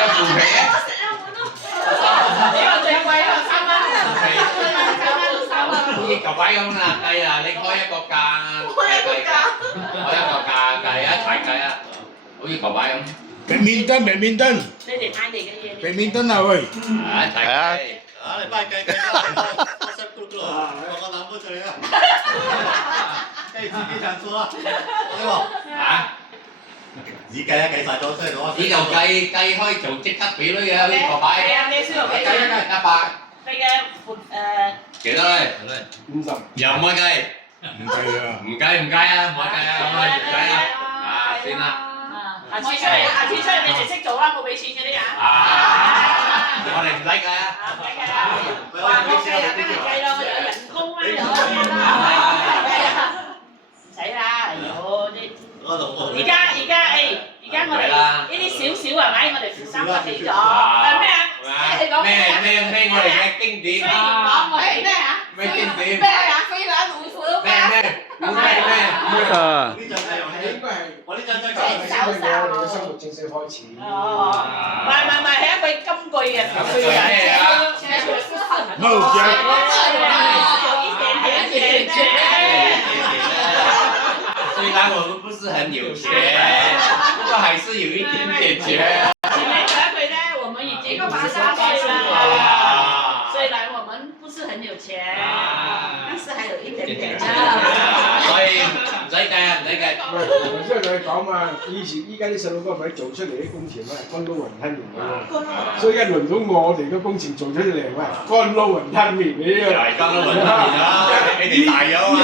有腐皮啊！呢個最貴啦，3蚊，好似舊擺咁啦，計啊！你開一個價，開一個價計一齊計啊！好似舊擺咁。俾面燈，俾面燈，你哋嗌嚟嘅嘢。俾面燈啊喂！啊，一齊計。啊，你幫佢計我塞咕嚕，我諗唔出嚟啦。計自己想做啊，我嚇？只計啊，計晒咗出嚟攞。呢度計開做即刻俾女嘅呢個擺。係啊，你輸入幾計錢？100。你嘅幾多咧？50，又唔可以計。唔計啊！唔計啊，唔可以計啊，唔計啊。啊，算啦。下次出嚟，你哋識做啦，冇俾錢嗰啲啊。我哋唔使計啊。唔使計啊！話我計啊，梗係計啦，我有人工啊，有啲啦。唔使啦，哎呦啲。而家我哋呢啲少少係咪？我哋負擔得起咗。咩啊？你講咩？咩我哋嘅經典。雖然講我係咩啊？咩經典？咩啊？飛兩老虎咩啊？咩？呢陣真係我呢陣真係我哋嘅生活正式開始。哦，唔係，係一句金句嘅。冇嘅。虽然我们不是很有钱，不過還是有一點點錢。前面有一句咧，我們已經53歲了，雖然我們不是很有錢，但是還有一點點。所以唔使計啊，唔使計。喂，頭先我哋講嘛，依家啲細路哥咪做出嚟啲工錢咧，乾撈雲吞麵嘅喎，所以而家輪到我哋嘅工錢做出嚟咩？乾撈雲吞麵呢個。係乾撈雲吞麵啦，你哋大咗啊嘛。